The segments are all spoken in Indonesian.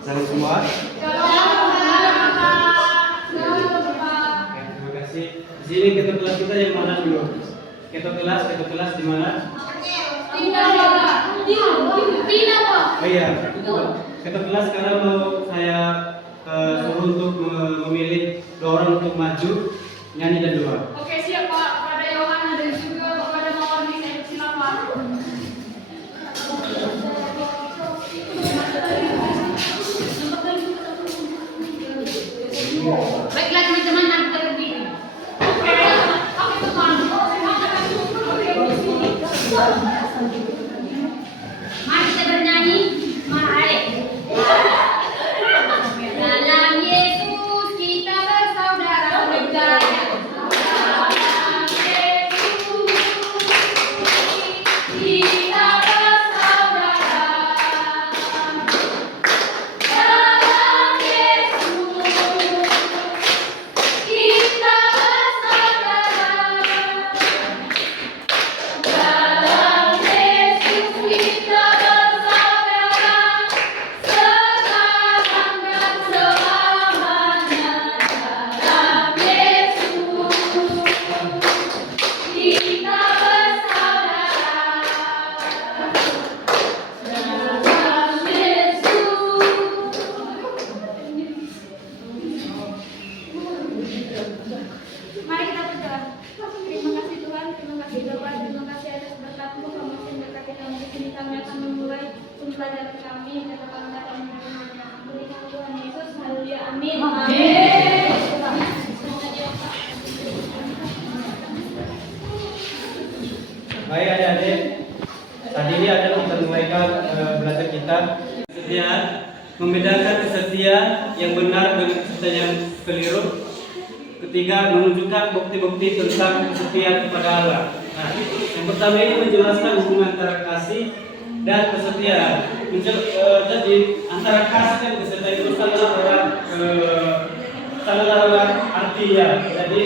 Salam semua. Oke, terima kasih. Di sini ketua kelas kita yang mana dulu? Ketua kelas di mana? Oh iya, ketua kelas sekarang mau saya suruh untuk memilih 2 orang untuk maju nyanyi dan doa. Oke, siap Pak. Kepada Yohana dan juga kepada Mawardi, saya silakan. Baiklah teman-teman, kita berdiri. Oke, teman. Mari kita bernyanyi. Mari. Dalam Yesus kita bersaudara berdaya. Dalam Yesus kita bersaudara. Dalam Yesus kita bersaudara. Dalam Yesus kita bersaudara. Sekarang dan selamanya. Dalam Yesus kita bersaudara. Dalam Yesus. Mari kita berdoa. Terima kasih Tuhan, terima kasih Bapak, terima kasih atas berkat-Mu. Kamu masih berkati kami di sini. Kami akan memulai pembelajaran kami dan akan menerima. Berikan Tuhan Yesus, haleluya, amin. Amin. Baik adik-adik, tadi ini adalah kita mulaikan belajar kita kesetiaan, membedakan kesetiaan yang benar dengan kesetiaan yang keliru. Ketiga, menunjukkan bukti-bukti tentang kesetiaan kepada Allah. Nah, yang pertama ini menjelaskan hubungan antara kasih dan kesetiaan. Jadi antara kasih dan kesetiaan itu salah artinya. Jadi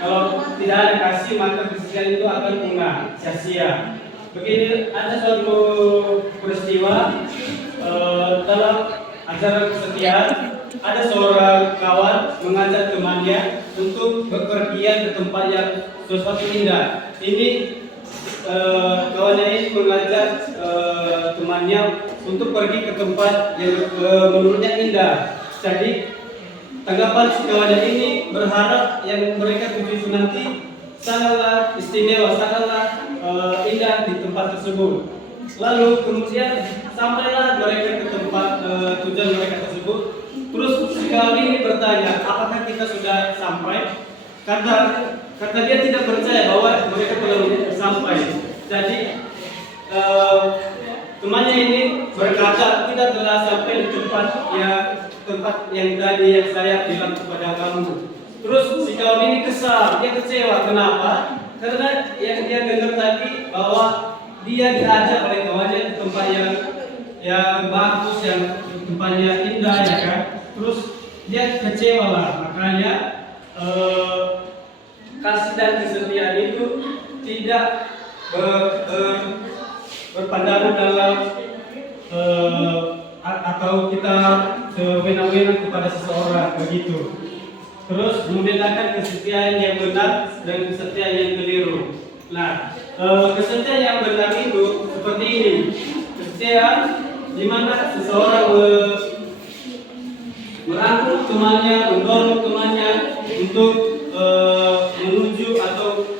kalau tidak ada kasih maka kesetiaan itu akan punah, sia-sia. Begini, ada suatu peristiwa dalam acara kesetiaan. Ada seorang kawan mengajak temannya untuk bepergian ke tempat yang sesuatu indah. Ini kawannya ini mengajak temannya untuk pergi ke tempat yang menurutnya indah. Jadi tanggapan si kawannya ini berharap yang mereka tuju itu nanti sangatlah istimewa, sangatlah indah di tempat tersebut. Lalu kemudian sampailah mereka ke tempat tujuan mereka tersebut. Terus si kawan ini bertanya, apakah kita sudah sampai? Kata dia tidak percaya bahwa mereka telah sampai. Jadi temannya ini berkata, kita telah sampai di tempat yang tadi yang saya bilang kepada kamu. Terus si kawan ini kesal, dia kecewa. Kenapa? Karena yang dia dengar tadi bahwa dia diajak oleh kawannya ke tempat yang bagus, yang tempatnya indah, ya kan? Terus dia kecewa lah, makanya kasih dan kesetiaan itu tidak berpandangan dalam atau kita sewenang-wenang kepada seseorang begitu. Terus membedakan kesetiaan yang benar dan kesetiaan yang keliru. Nah, kesetiaan yang benar itu seperti ini. Kesetiaan di mana seseorang merangkul temannya, mendorong temannya untuk menuju atau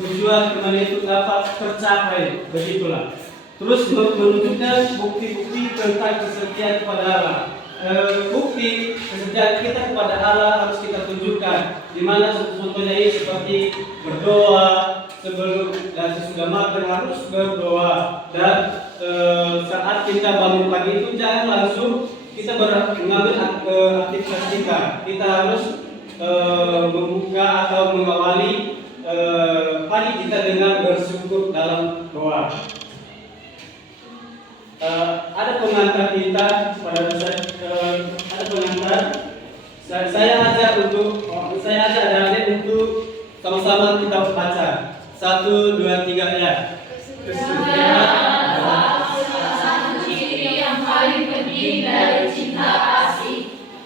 tujuan temannya itu dapat tercapai, begitulah. Terus menunjukkan bukti-bukti tentang kesetiaan kepada Allah. Bukti kesetiaan kita kepada Allah harus kita tunjukkan. Di mana contohnya ini seperti berdoa sebelum dan sesudah makan harus berdoa, dan saat kita bangun pagi itu jangan langsung kita mengambil aktivitas kita. Kita harus membuka atau mengawali pagi kita dengan bersyukur dalam doa. Ada pengantar kita pada ada pengantar. Saya ajak adik-adik untuk sama-sama kita baca. 1, 2, 3 ya. Kesetiaan adalah salah satu ciri yang paling penting dari cinta kasih,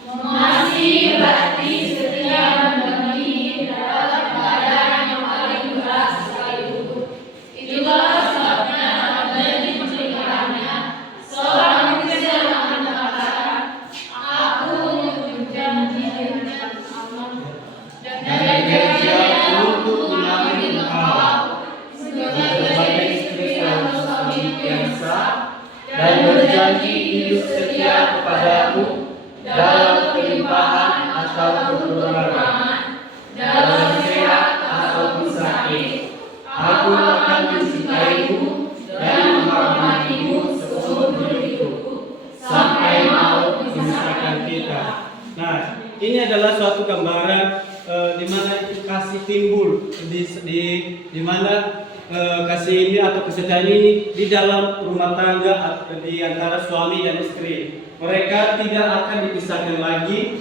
mengasihi berarti setia menemani dalam keadaan yang paling berat sekalipun. Itulah sebabnya dari pernikahannya seorang Kristen mengatakan, aku berjanji dengan Allah dan janjinya untuk mengambil engkau sebagai istri atau suami yang sah dan berjanji hidup setia kepadamu dalam kelimpahan atau kekurangan, dalam sehat ataupun sakit. Aku akan mencintaimu dan menghormatimu seumur hidupku sampai maut memisahkan kita. Nah, ini adalah suatu gambaran di mana itu kasih timbul di mana kasih ini atau kesetiaan ini di dalam rumah tangga di antara suami dan istri. Mereka tidak akan dipisahkan lagi,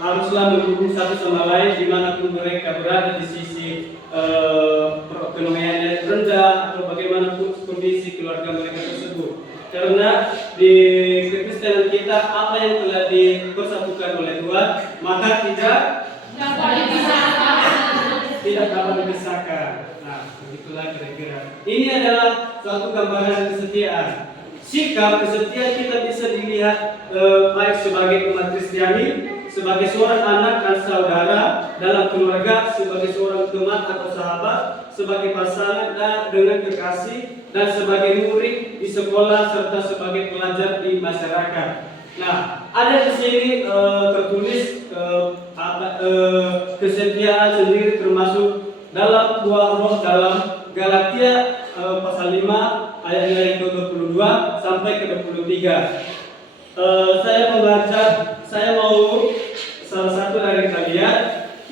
haruslah mendukung satu sama lain dimanapun mereka berada di sisi perekonomiannya rendah atau bagaimanapun kondisi keluarga mereka tersebut. Karena di kekristenan kita apa yang telah dipersatukan oleh Tuhan maka tidak dapat dipisahkan. Nah, begitulah kira-kira. Ini adalah suatu gambaran kesetiaan. Sikap kesetiaan kita bisa dilihat baik sebagai umat Kristiani, sebagai seorang anak dan saudara dalam keluarga, sebagai seorang teman atau sahabat, sebagai pasangan dan dengan kekasih, dan sebagai murid di sekolah serta sebagai pelajar di masyarakat. Nah, ada di sini tertulis kesetiaan sendiri termasuk dalam buah roh dalam Galatia pasal 5 ayat yang ke-22 sampai ke-23. Saya mau salah satu dari kalian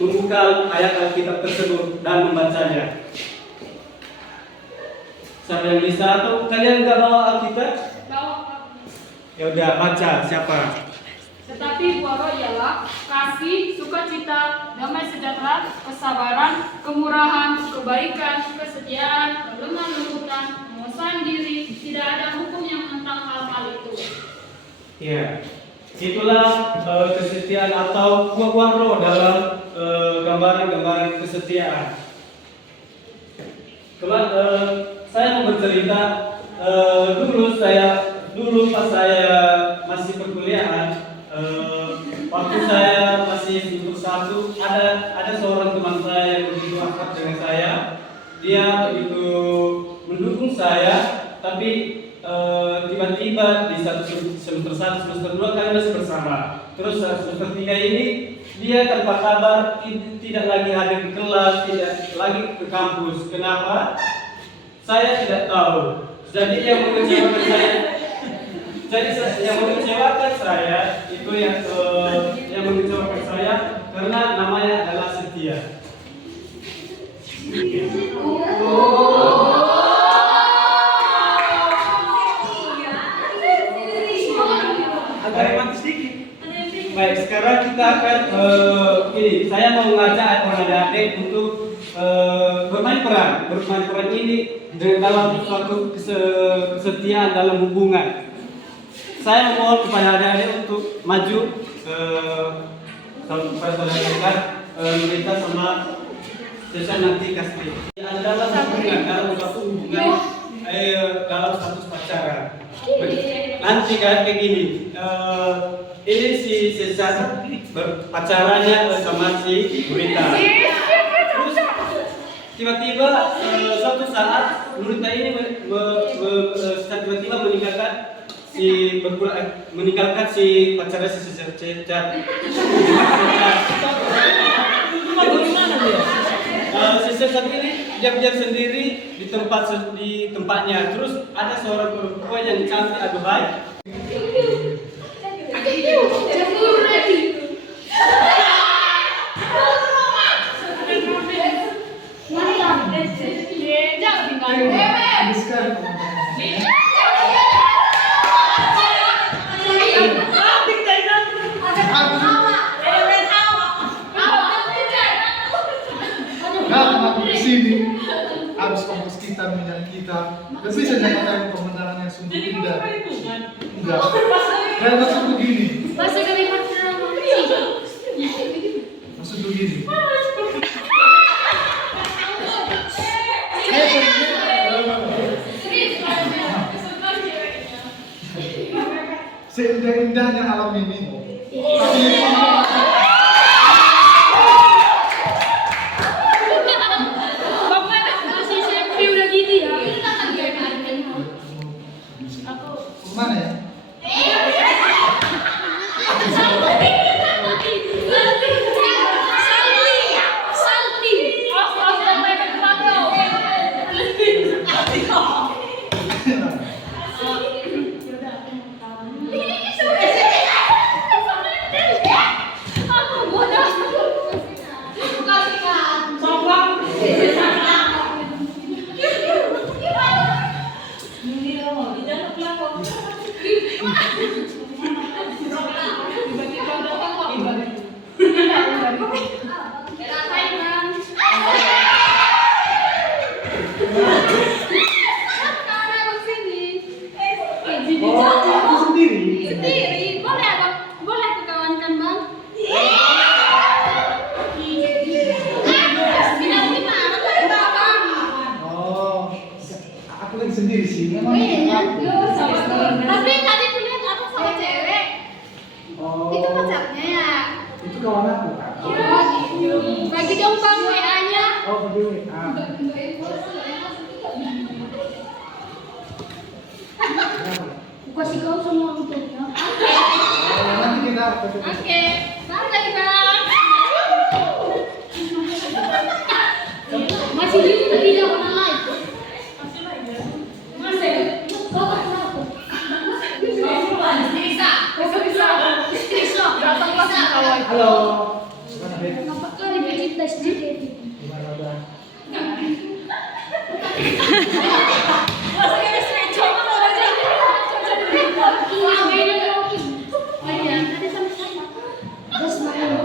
membuka ayat Alkitab tersebut dan membacanya. Siapa yang bisa atau kalian nggak bawa Alkitab? Bawa. Ya udah baca, siapa? Tetapi buah roh ialah kasih, sukacita, damai sejahtera, kesabaran, kemurahan, kebaikan, kesetiaan, kelemah lembutan, penguasaan diri. Tidak ada hukum yang tentang hal-hal itu. Ya, itulah kesetiaan atau buah roh dalam gambaran-gambaran kesetiaan. Saya mau bercerita dulu pas saya masih perkuliahan. Waktu saya masih duduk satu, ada seorang teman saya yang begitu akrab dengan saya. Dia begitu mendukung saya, tapi tiba-tiba di semester 1, semester 2 kami masih bersama. Terus semester 3 ini dia tanpa kabar, tidak lagi hadir di kelas, tidak lagi ke kampus. Kenapa? Saya tidak tahu. Jadi yang mengecewakan saya itu yang mengecewakan saya karena namanya adalah setia. Agak romantis sedikit. Baik, sekarang kita akan saya mau mengajak adik-adik untuk bermain peran. Bermain peran ini dalam suatu kesetiaan dalam hubungan. Saya mohon kepada adik-adik untuk maju supaya saudara kita sama sesama nanti kasih. Dalam hubungan, dalam suatu hubungan, dalam status pacaran. Nanti kan kayak gini. Ini si Cesar pacarannya sama si Burita. Terus tiba-tiba suatu saat Burita ini tiba-tiba meninggalkan si pacarnya si Cesar. Si Cesar ini diam-diam sendiri di tempatnya. Terus ada seorang perempuan yang cantik aduhai. Habis kampus kita, minyak kita, gak bisa nyatakan pemandangan yang sungguh indah. Enggak. Dan maksud begini. Masih kami pacaran Maksud begini. Seindah-indahnya alam ini. Bapak masih SMP udah gitu ya. Mana ya? Oh, aku sendiri. Sendiri, boleh apa? Boleh aku kawankan bang? Bilang gimana tadi bang? Oh, aku lagi sendiri sih. Memang Tapi tadi aku lihat aku sama cewek. Oh, Itu pacarnya ya? itu kawan aku kan. Oh gitu. Bagi dong bang WA-nya. Oh, berdua. Aku kasih kau semua untuknya. Nanti kita Oke, bang lagi bang. Masih di tidak pernah live. Masih. Kau tak kenapa? Bisa. Datang pas kawan. Halo. Gimana, Beb? Kenapa kali bercinta sendiri? Gimana udah?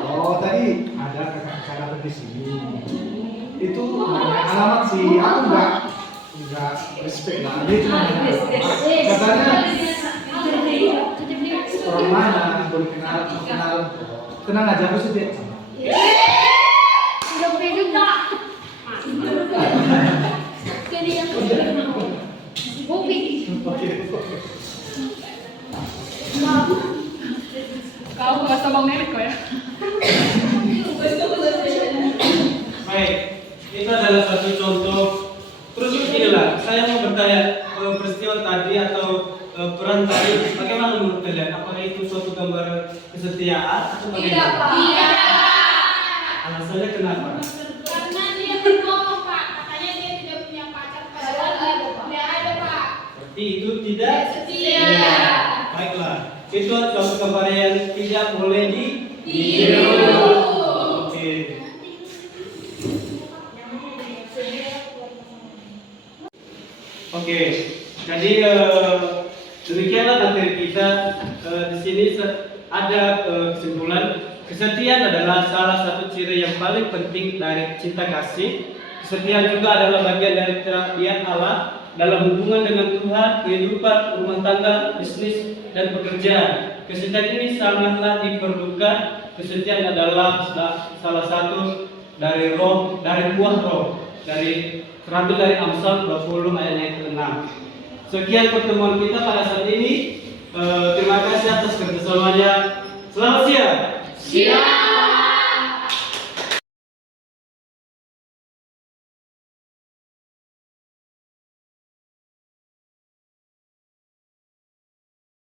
Oh, tadi ada kakak di sini. Itu alamat sih, aku enggak respect lah. Dia cuma nanya alamat. Katanya orang mana boleh kenal. Tenang aja, aku sedia sama. Udah pegang tak? Jadi yang kopi. Oke. Kau bukan sabang merek kok ya? Baik, itu adalah satu contoh. Terus beginilah, saya mau bertanya peristiwa tadi atau peran tadi, bagaimana menurut kalian? Apakah itu suatu gambar kesetiaan atau bagaimana? Iya. Alasannya kenapa? Karena dia berbohong pak. Katanya dia tidak punya pacar. Padahal dia ada pak. Berarti itu tidak Setia. Baiklah, itu suatu gambar yang tidak boleh Ditiru. Oke. Oke, jadi demikianlah materi kita. Di sini ada kesimpulan kesetiaan adalah salah satu ciri yang paling penting dari cinta kasih. Kesetiaan juga adalah bagian dari keahlian Allah dalam hubungan dengan Tuhan, kehidupan, rumah tangga, bisnis, dan pekerjaan. Kesetiaan ini sangatlah diperlukan. Kesetiaan adalah salah satu dari buah roh, terambil dari Amsal 20 ayat yang ke-6. Sekian pertemuan kita pada saat ini.